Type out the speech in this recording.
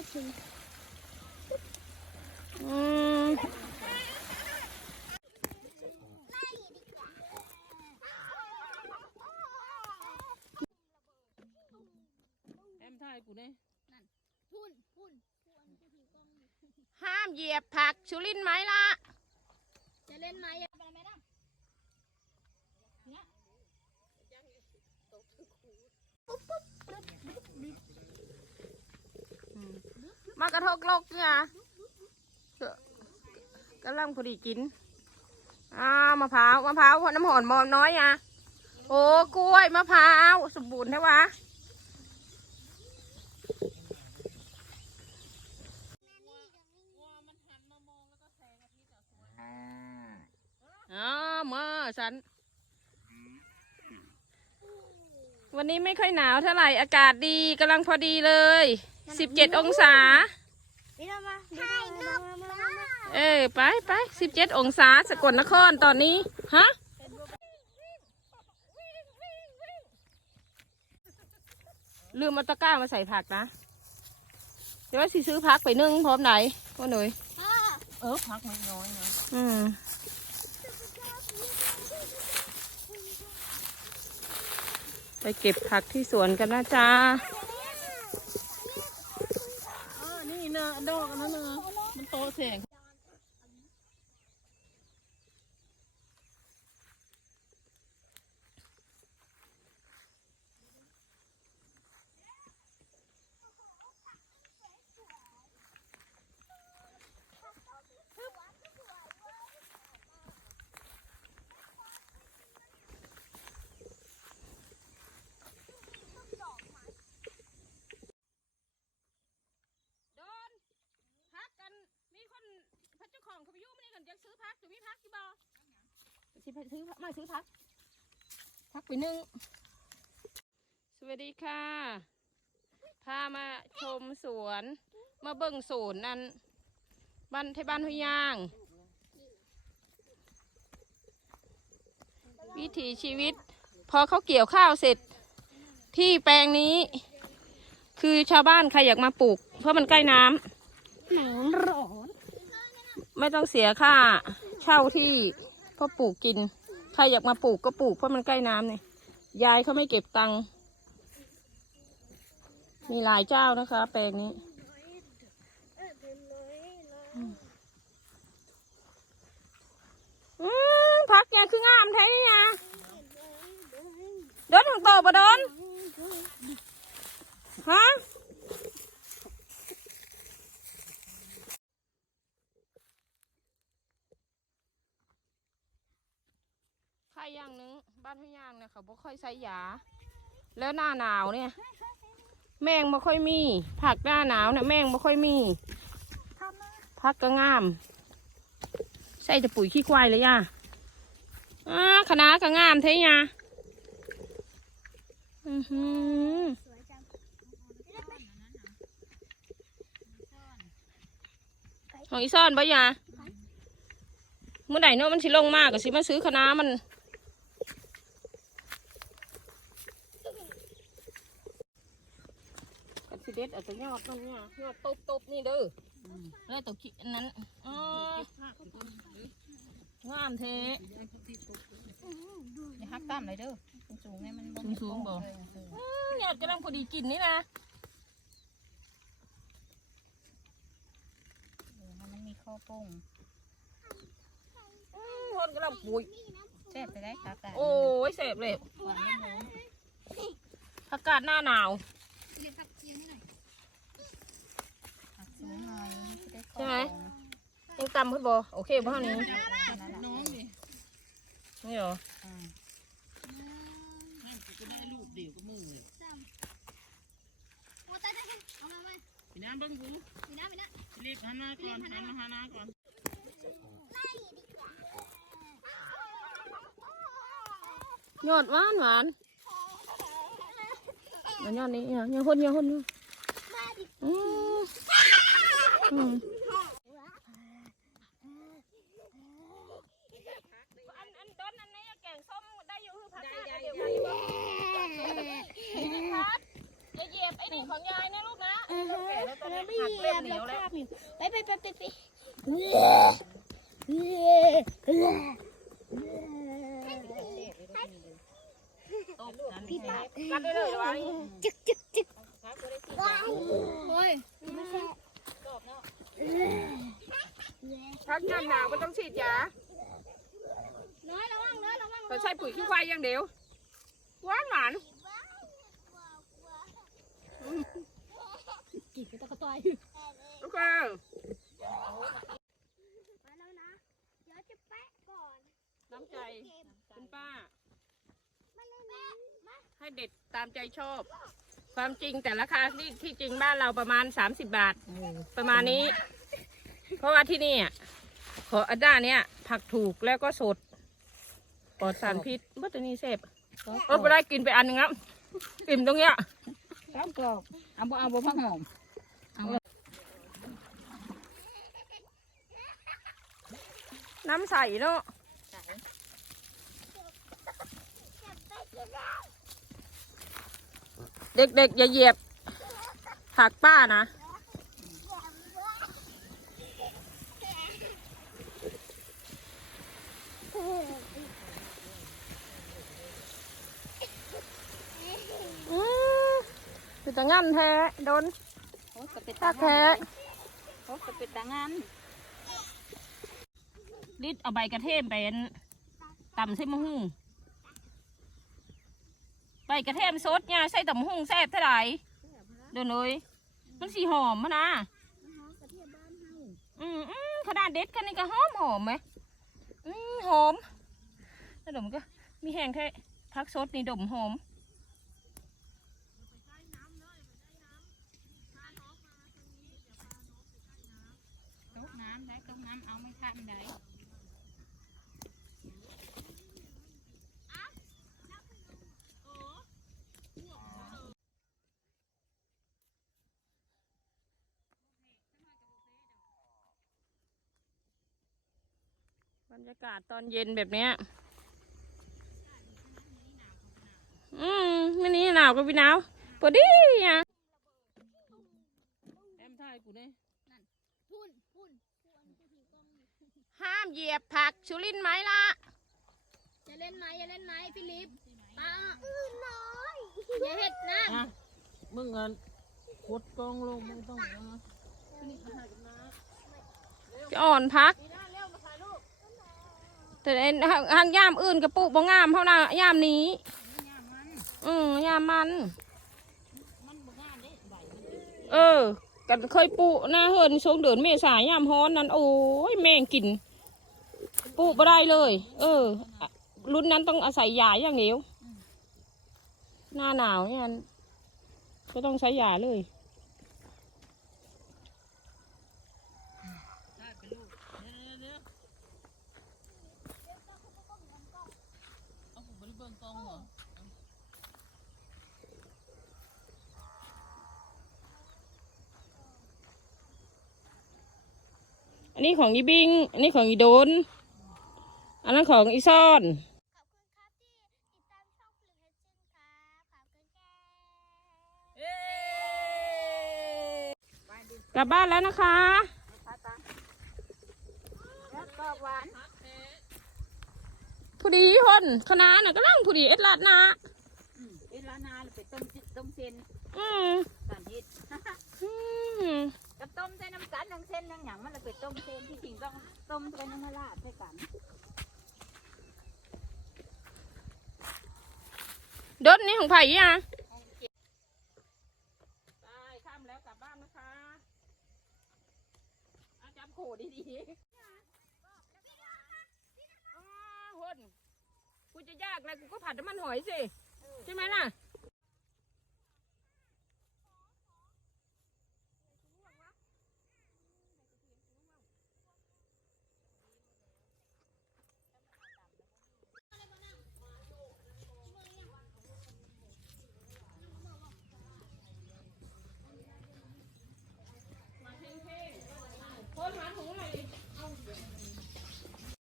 อืมแอมถ่ายกูเนี่ยพุ่นพุ่นห้ามเหยียบผักชุลินไหมล่ะ จะเล่นไหมอะไปไหมนะ มากระทกโลกเนี่ยกำลังพอดีกินอ้าวมะพร้าวมะพร้าวน้ำหอมมอมน้อยอะโอ้กล้วยมะพร้าวสมบูรณ์ใช่ปะอ๋อมาฉัน วันนี้ไม่ค่อยหนาวเท่าไหร่อากาศดีกำลังพอดีเลย สิบเจ็ดองศา นี่เรามาถ่ายรูปมาเออ ไปไปสิบเจ็ดองศาสกลนครตอนนี้ ฮะ ลืมเอาตะกร้ามาใส่ผักนะ เดี๋ยวว่าสิซื้อผักไปนึ่งพร้อมไหนพ่อหนุ่ยพ่อเออพักไม่น้อยนะอืมไปเก็บผักที่สวนกันนะจ๊ะ เออ นี่เนอะดอกอันนั้นนะมันโตแสง โดนพักกันมีคนพระเจ้าของเขาไปยุ่งไม่ได้กันจะซื้อพักจะมีพักที่บ่ สิไปซื้อมาซื้อพักพักไปหนึ่งสวัสดีค่ะ พามาชมสวน มาเบิ่งสวนนั่นบ้านไทยบ้านหุยยาง วิถีชีวิต พอเขาเกี่ยวข้าวเสร็จ ที่แปลงนี้ คือชาวบ้านใครอยากมาปลูก เพราะมันใกล้น้ำหนาวร้อน ไม่ต้องเสียค่าเช่าที่เพราะปลูกกิน ใครอยากมาปลูกก็ปลูกเพราะมันใกล้น้ำเนี่ยยายเขาไม่เก็บตังค์มีหลายเจ้านะคะ แปลงนี้ อืมพักเนี่ยคืองามแท้เนี่ยโดนของโตปะโดนฮะใครอย่างหนึงบ้านทุกอย่างเนี่ยเขาบ่ค่อยใส่ยา แล้วหน้าหนาวเนี่ย แมงบ่ค่อยมี ผักหน้าหนาวเนี่ยแมงบ่ค่อยมีพักก็งาม ใส่แต่ปุ๋ยขี้ควายเลยย่าอ่าคณะก็งามเท่ยาอือหือสวยจังของอีซ่อนบ่ยาเมื่อไหร่เนาะมันสิลงมากก็สิมาซื้อคณะมัน กัน สิเด็ดเอาแต่ยอดมันเนี่ยยอดตบๆนี่เด้ออแล้วตัวขี้อันนั้นอ๋องามเทอย่าฮักตามเลยเด้อสูงๆให้มันสูงๆบ่อื้อยอดกำลังพอดีกินนี่นะมันมีข้อโป้งอื้อคนกำลังปุยแซ่บไปได้ครับแต่โอ้ยเสพเลยหวานไม่รู้อากาศหน้าหนาว เรียกพักเชียงหน่อย ผักสูงหน่อยจะได้ข้อใช่ไหม ยังตำเพื่อนบอโอเคบ่เท่านี้น้องดินี่เหรอจะได้รูปเดียวกับมือเลยโอ้ตายตายตายเอามามาพี่น้ำเบิ้งกูมีน้ำมีน้รีบหันหน้าก่อนหันมาหันหน้าก่อนยอดหวานหวานแล้วยอดนี้เนี่ยยังคนยังคนอยู่อืม อืมอันอันต้นอันนี้แกงส้มได้อยู่คือผักกาดเดียวกันอยู่บ่พี่พัดอย่าเหยียบไอ้นี่ของยายนะลูกนะำแก่แล้วต้นนะพี่หักเหเล่ยียมบเหนีแล้ยววแล้วข้ามอยู่ไปไปไปไปไปพี่ป้า กันได้เลยเหรอวะ จึกจึกจึก โอ้ย ไม่ใช่ พักงานหนาวมันต้องฉีดยาน้อยระวังน้อยระวังเขาใช้ปุ๋ยขี้ควายอย่างเดียวหวานหวานกี่กระต่ายโอเคมาแล้วนะ เดี๋ยวจะแปะก่อน น้ำใจคุณป้ามาเลยนะมาให้เด็ดตามใจชอบ ความจริงแต่ราคาที่ที่จริงบ้านเราประมาณ 30 บาท ประมาณนี้ เพราะว่าที่นี่อะขออันด้านเนี้ยผักถูกแล้วก็สดปลอดสารพิษเมื่อตัวนี้เสพเออไปได้กินไปอันหนึงครับอิ่มตรงเนี้ยกรอบกรอบเอาบ่เอาบ่พักหอมน้ำใสเนาะ เด็กๆอย่าเหยียบผักป้านะ อืมเป็นตะงั้นแท้โดนโอ้ก็เป็นตาตาแท้โอ้ก็เป็นตางานดิดเอาใบกระเทียมไปอันตำใส่มะฮุ่ง ใบกระเทียมสดเนี่ยใส่ตำมะฮุ่งแซ่บเท่าไหร่เดี๋ยวเลยมันสีหอมมะนะอืมอืมขนาดเด็ดกันนี่ก็หอมหอมไหมอืมหอมแล้วเดี๋ยวมันก็มีแห้งแค่พักสดนี่ดมหอม ตกน้ำได้ตกน้ำเอาไม่ทันได้ บ รรยากาศตอนเย็นแบบเนี้ย อืมวันนี้หนาวก็พี่หนาวพอดีอะแอมทายกูเนี่ยพุ่นพุ่นห้ามเหยียบผักชุลินไหมล่ะอย่าเล่นไม้อย่าเล่นไม้พี่ลิฟป้าอื้อน้อยอย่าเห็ดนะอะมึงเงินขดกองลงไม่ต้องเอาจะอ่อนพัก แต่ไอ้างย่ามอื่นกระปุกบ่งามเท่านั้นย่ามนี้ อืมย่ามมัน เออ กันเคยปลูกหน้าเฮินช่วงเดือนเมษายามฮ้อนนั้น โอ้ยแมงกินปลูกบ่ได้เลย เออ รุ่นนั้นต้องอาศัยยาอย่างเดียว หน้าหนาวเนี่ยก็ต้องใช้ยาเลย ได้ไปลูก เบิ่งกองเหรออันนี้ของอีบิง อันนี้ของอีโดน อันนั้นของอีซ่อนขอบคุณครับที่ติดตามช่องผลิตเช่นครับขอบคุณแกกลับบ้านแล้วนะคะแล้วก็หวาน ผู้ดีคนคณะน่ะก็ล่างผู้ดีเอ็ดลาดนาเวลานาเราไปต้มจิต้มเส้นอืมสารพิษอืมก็ต้มใส่น้ำกันน้ำเส้นน้ำหยังมันเราไปต้มเส้นที่จริงต้องต้มใส่น้ำมะระใส่กันดดนี่ของไผ่ยังไปข้ามแล้วกลับบ้านนะคะอาจำโขดีดีๆอ้าวค นกูจะยากอะไรกูก็ผัดน้ำมันหอยสิ ใช่ไหมล่ะ